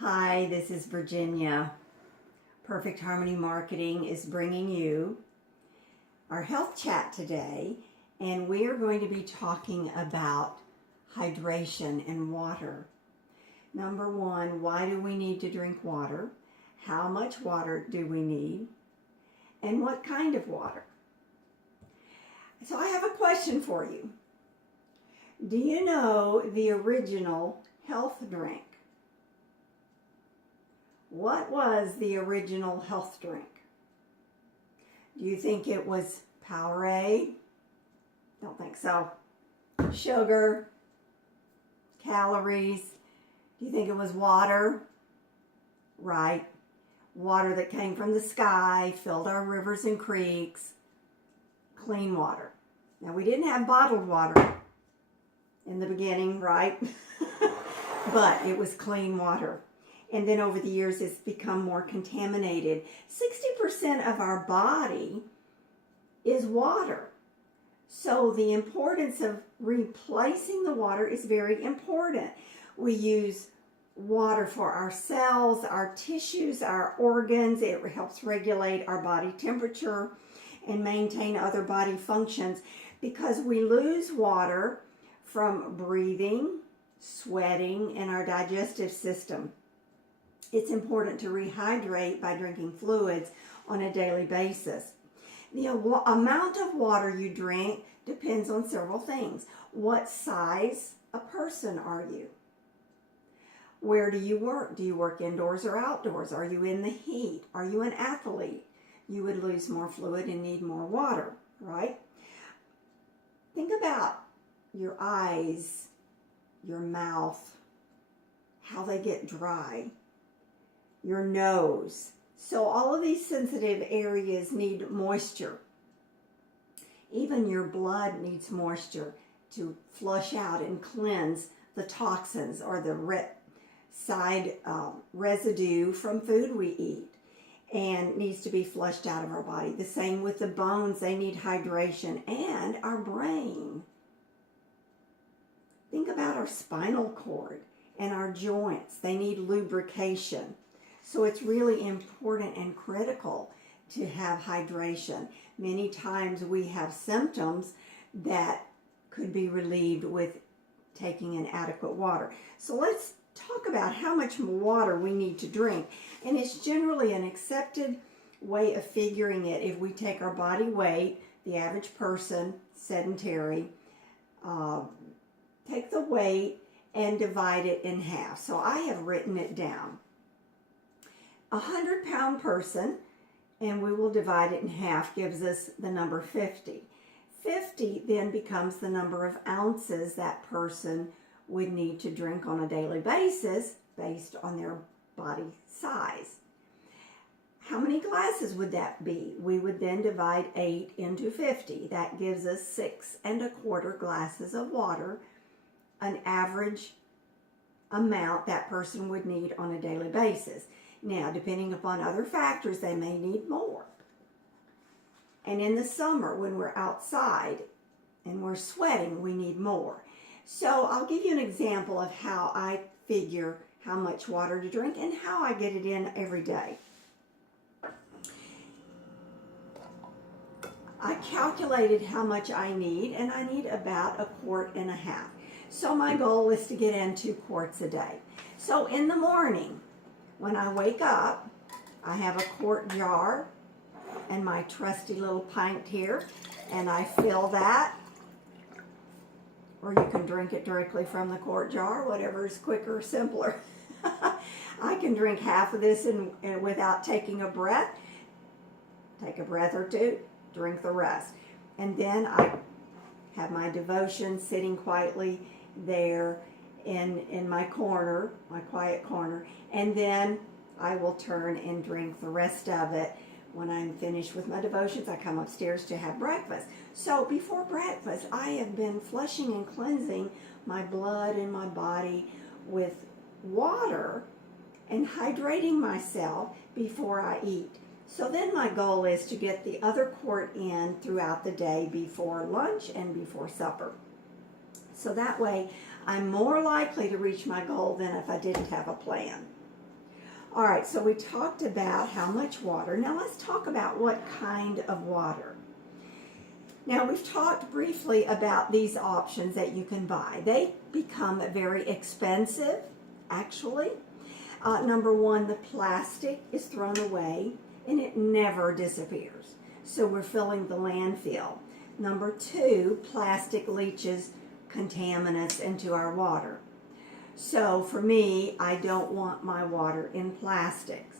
Hi, this is Virginia. Perfect Harmony Marketing is bringing you our health chat today, and we are going to be talking about hydration and water. Number one, why do we need to drink water? How much water do we need? And what kind of water? So I have a question for you. Do you know the original health drink? What was the original health drink? Do you think it was Powerade? Don't think so. Sugar? Calories? Do you think it was water? Right. Water that came from the sky, filled our rivers and creeks. Clean water. Now, we didn't have bottled water in the beginning, right? But it was clean water. And then over the years, it's become more contaminated. 60% of our body is water. So the importance of replacing the water is very important. We use water for our cells, our tissues, our organs. It helps regulate our body temperature and maintain other body functions because we lose water from breathing, sweating, and our digestive system. It's important to rehydrate by drinking fluids on a daily basis. The amount of water you drink depends on several things. What size a person are you? Where do you work? Do you work indoors or outdoors? Are you in the heat? Are you an athlete? You would lose more fluid and need more water, right? Think about your eyes, your mouth, how they get dry. Your nose. So all of these sensitive areas need moisture. Even your blood needs moisture to flush out and cleanse the toxins or the residue from food we eat, and needs to be flushed out of our body. The same with the bones. They need hydration, and our brain. Think about our spinal cord and our joints. They need lubrication. So it's really important and critical to have hydration. Many times we have symptoms that could be relieved with taking in adequate water. So let's talk about how much water we need to drink. And it's generally an accepted way of figuring it. If we take our body weight, the average person, sedentary, take the weight and divide it in half. So I have written it down. 100-pound person, and we will divide it in half, gives us the number 50. 50 then becomes the number of ounces that person would need to drink on a daily basis based on their body size. How many glasses would that be? We would then divide 8 into 50. That gives us 6 1/4 glasses of water, an average amount that person would need on a daily basis. Now, depending upon other factors, they may need more. And in the summer, when we're outside and we're sweating, we need more. So I'll give you an example of how I figure how much water to drink and how I get it in every day. I calculated how much I need, and I need about 1.5 quarts. So my goal is to get in 2 quarts a day. So in the morning, when I wake up, I have a quart jar and my trusty little pint here, and I fill that, or you can drink it directly from the quart jar, whatever is quicker or simpler. I can drink half of this and without taking a breath. Take a breath or two, drink the rest. And then I have my devotion sitting quietly there in my corner, my quiet corner, and then I will turn and drink the rest of it. When I'm finished with my devotions, I come upstairs to have breakfast. So before breakfast, I have been flushing and cleansing my blood and my body with water and hydrating myself before I eat. So then my goal is to get the other quart in throughout the day before lunch and before supper. So that way I'm more likely to reach my goal than if I didn't have a plan. All right, so we talked about how much water. Now let's talk about what kind of water. Now we've talked briefly about these options that you can buy. They become very expensive, actually. Number one, the plastic is thrown away and it never disappears. So we're filling the landfill. Number two, plastic leaches contaminants into our water. So for me, I don't want my water in plastics.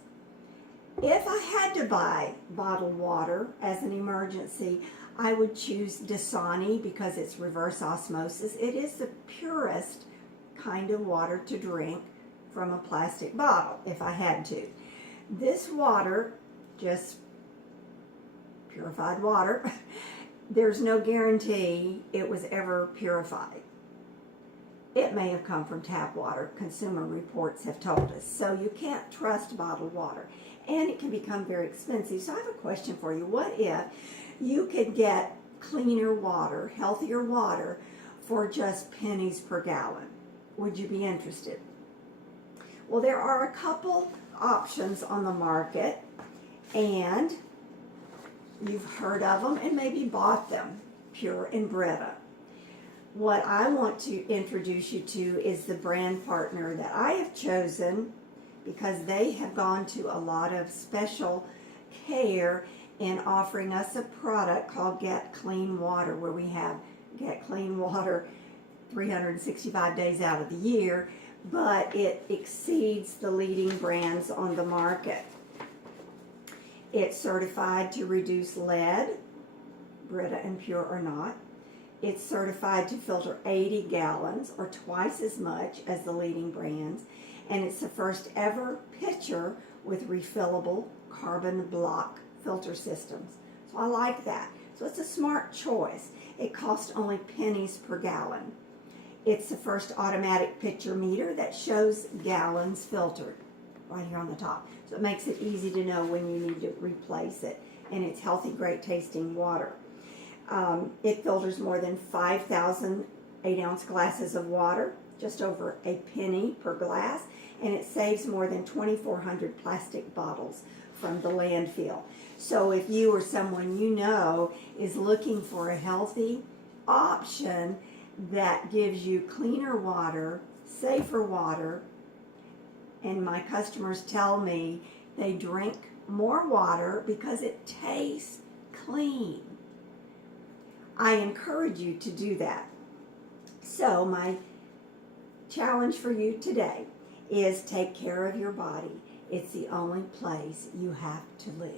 If I had to buy bottled water as an emergency, I would choose Dasani because it's reverse osmosis. It is the purest kind of water to drink from a plastic bottle if I had to. This water, just purified water, there's no guarantee it was ever purified. It may have come from tap water, Consumer Reports have told us. So you can't trust bottled water. And it can become very expensive. So I have a question for you. What if you could get cleaner water, healthier water, for just pennies per gallon? Would you be interested? Well, there are a couple options on the market, and you've heard of them and maybe bought them, Pure and Brita. What I want to introduce you to is the brand partner that I have chosen because they have gone to a lot of special care in offering us a product called Get Clean Water, where we have Get Clean Water 365 days out of the year, but it exceeds the leading brands on the market. It's certified to reduce lead, Brita and Pure are not. It's certified to filter 80 gallons, or twice as much as the leading brands. And it's the first ever pitcher with refillable carbon block filter systems. So I like that. So it's a smart choice. It costs only pennies per gallon. It's the first automatic pitcher meter that shows gallons filtered right here on the top. So it makes it easy to know when you need to replace it. And it's healthy, great tasting water. It filters more than 5,000 8-ounce glasses of water, just over a penny per glass, and it saves more than 2,400 plastic bottles from the landfill. So if you or someone you know is looking for a healthy option that gives you cleaner water, safer water, and my customers tell me they drink more water because it tastes clean, I encourage you to do that. So my challenge for you today is take care of your body. It's the only place you have to live.